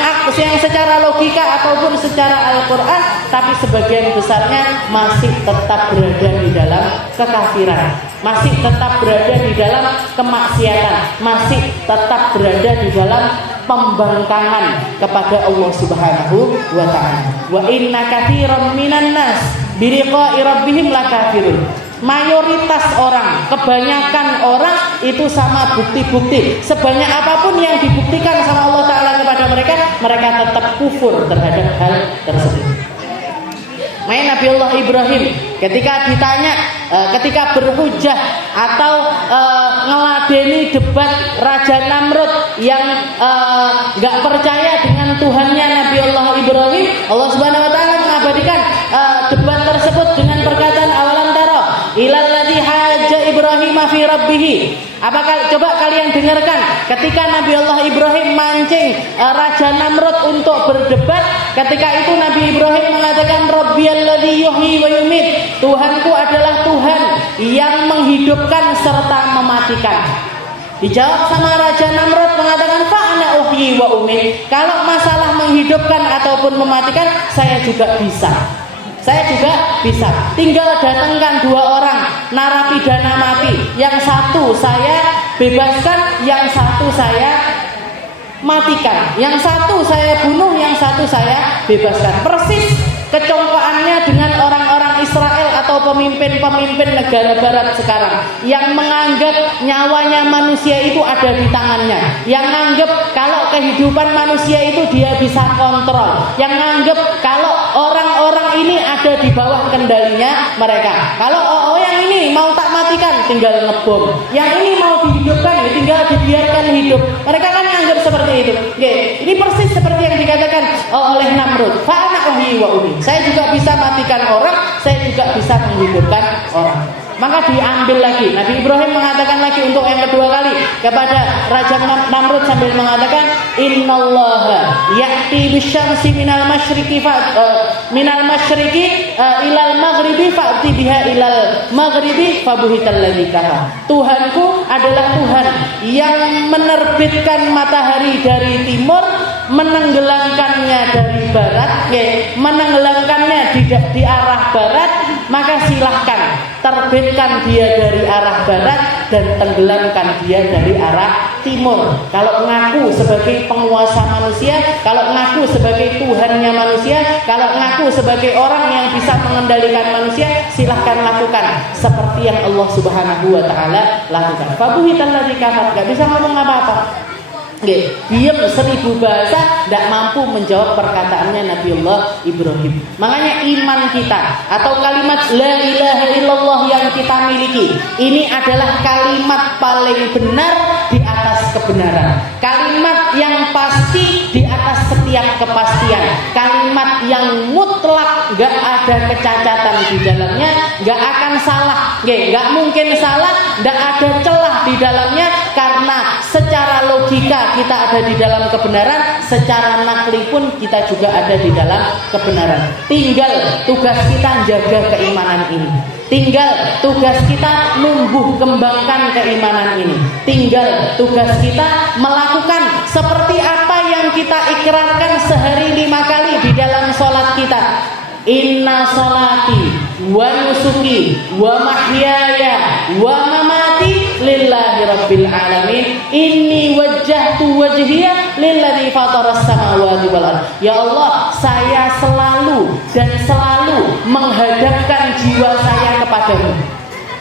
secara logika ataupun secara Al-Qur'an, tapi sebagian besarnya masih tetap berada di dalam kekafiran, masih tetap berada di dalam kemaksiatan, masih tetap berada di dalam pembangkangan kepada Allah Subhanahu wa Ta'ala. Wa inna katsiran minan nas bi liqa'i rabbihim lakafirun. Mayoritas orang, kebanyakan orang itu sama bukti-bukti, sebanyak apapun yang dibuktikan sama Allah Ta'ala kepada mereka, mereka tetap kufur terhadap hal tersebut. Nabi Allah Ibrahim ketika ditanya, ketika berhujah atau ngeladeni debat Raja Namrud yang nggak percaya dengan Tuhannya Nabi Allah Ibrahim, Allah Subhanahu Wa Taala mengabadikan debat tersebut dengan perkataan awalam taro ilal ladzi haja Ibrahim fi rabbih. Apakah coba kalian dengarkan ketika Nabi Allah Ibrahim mancing Raja Namrud untuk berdebat, ketika itu Nabi Ibrahim mengatakan Rabbiyalladzi yuhyi wa yumit, Tuhanku adalah Tuhan yang menghidupkan serta mematikan. Dijawab sama Raja Namrud mengatakan fa'ana uhyi wa umit, kalau masalah menghidupkan ataupun mematikan saya juga bisa. Saya juga bisa. Tinggal datangkan dua orang narapidana mati. Yang satu saya bebaskan, yang satu saya matikan. Yang satu saya bunuh, yang satu saya bebaskan. Persis kecongkoannya dengan orang-orang Israel atau pemimpin-pemimpin negara barat sekarang yang menganggap nyawanya manusia itu ada di tangannya, yang menganggap kalau kehidupan manusia itu dia bisa kontrol, yang menganggap kalau orang-orang ini ada di bawah kendalinya mereka. Kalau yang ini mau tak matikan tinggal ngebom, yang ini mau dihidupkan tinggal dibiarkan hidup. Mereka kan menganggap seperti itu. Ini persis seperti yang dikatakan oleh Namrud. Fa'ana uhyi wa umit. Saya juga bisa matikan orang, saya juga bisa menghidupkan orang. Maka diambil lagi. Nabi Ibrahim mengatakan lagi untuk yang kedua kali kepada Raja Namrud sambil mengatakan innallaha ya'ti bisyamsi minal masyriqi ilal maghribi fa'ti biha ilal maghribi fabuhital ladzi kafar. Tuhanku adalah Tuhan yang menerbitkan matahari dari timur, menenggelamkannya dari barat, menenggelamkannya di arah barat, maka silahkan terbitkan dia dari arah barat dan tenggelamkan dia dari arah timur. Kalau mengaku sebagai penguasa manusia, kalau mengaku sebagai Tuhannya manusia, kalau mengaku sebagai orang yang bisa mengendalikan manusia, silahkan lakukan seperti yang Allah Subhanahu wa Ta'ala lakukan. Fabuhital ladzi kafar, gak bisa ngomong apa-apa. Diam 1000 bahasa tidak mampu menjawab perkataannya Nabiullah Ibrahim. Makanya iman kita atau kalimat la ilaha illallah yang kita miliki ini adalah kalimat paling benar di atas kebenaran, kalimat yang pasti di atas setiap kepastian, kalimat yang mutlak, gak ada kecacatan di dalamnya, gak akan salah, gak mungkin salah, gak ada celah di dalamnya, karena Karena secara logika kita ada di dalam kebenaran, secara nakli pun kita juga ada di dalam kebenaran. Tinggal tugas kita jaga keimanan ini. Tinggal tugas kita numbuh kembangkan keimanan ini. Tinggal tugas kita melakukan seperti apa yang kita ikrarkan sehari 5 kali di dalam sholat kita. Inna sholati wa nusuki wa mahyaya wa mamati lillahi rabbil alamin. Inni wajjahtu wajhiya lilladzi fataras samawati wal ardh. Ya Allah, saya selalu dan selalu menghadapkan jiwa saya kepadamu.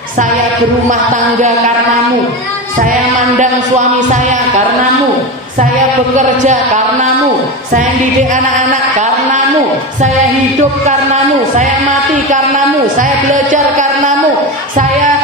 Saya berumah tangga karenamu. Saya mandang suami saya karenamu. Saya bekerja karenamu. Saya didik anak-anak karenamu. Saya hidup karenamu. Saya mati karenamu. Saya belajar karenamu. Saya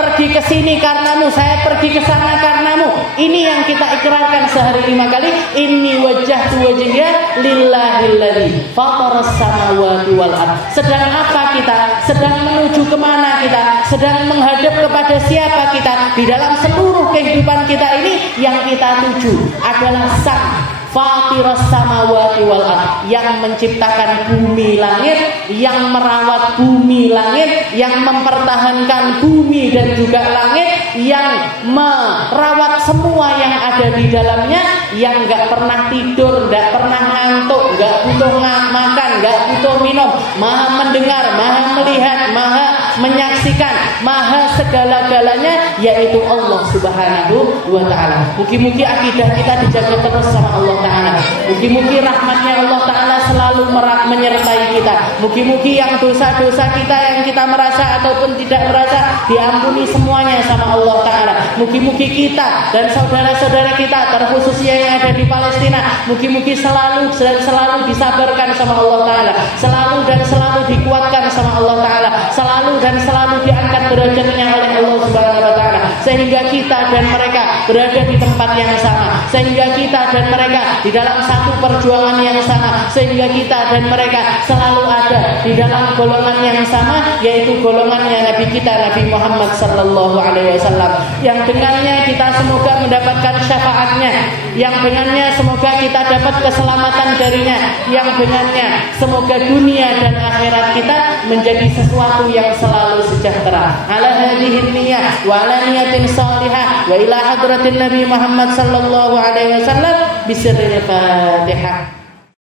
pergi ke sini karenamu. Saya pergi ke sana karenamu. Ini yang kita ikrarkan sehari 5 kali. Inni wajjahtu wajhiya lillahilladzi fataras samawati wal ardh. Sedang apa kita? Sedang menuju kemana kita? Sedang menghadap kepada siapa kita? Di dalam seluruh kehidupan kita ini yang kita tuju adalah Sang Fatiras samawati wal ardh, yang menciptakan bumi langit, yang merawat bumi langit, yang mempertahankan bumi dan juga langit, yang merawat semua yang ada di dalamnya, yang gak pernah tidur, gak pernah ngantuk, gak butuh makan, gak butuh minum, maha mendengar, maha melihat, maha menyaksikan, maha segala-galanya, yaitu Allah Subhanahu wa ta'ala. Mugi-mugi akidah kita dijaga terus sama Allah ta'ala. Mugi-mugi rahmatnya Allah ta'ala selalu menyertai kita. Mugi-mugi yang dosa-dosa kita yang kita merasa ataupun tidak merasa diampuni semuanya sama Allah ta'ala. Mugi-mugi kita dan saudara-saudara kita, terkhususnya yang ada di Palestina, mugi-mugi selalu dan selalu disabarkan sama Allah ta'ala, selalu dan selalu dikuatkan sama Allah ta'ala, selalu dan selalu diangkat derajatnya oleh Allah Subhanahu wa ta'ala, sehingga kita dan mereka berada di tempat yang sama, sehingga kita dan mereka di dalam satu perjuangan yang sama, sehingga kita dan mereka selalu ada di dalam golongan yang sama, yaitu golongannya Nabi kita Nabi Muhammad sallallahu alaihi wasallam, yang dengannya kita semoga mendapatkan syafaatnya, yang dengannya semoga kita dapat keselamatan darinya, yang dengannya semoga dunia dan akhirat kita menjadi sesuatu yang selalu sejahtera. Ala hadhihi niyyah wa ala niyatin salihah wa ila hadratin Nabi Muhammad sallallahu alaihi wasallam bisirril Fatihah.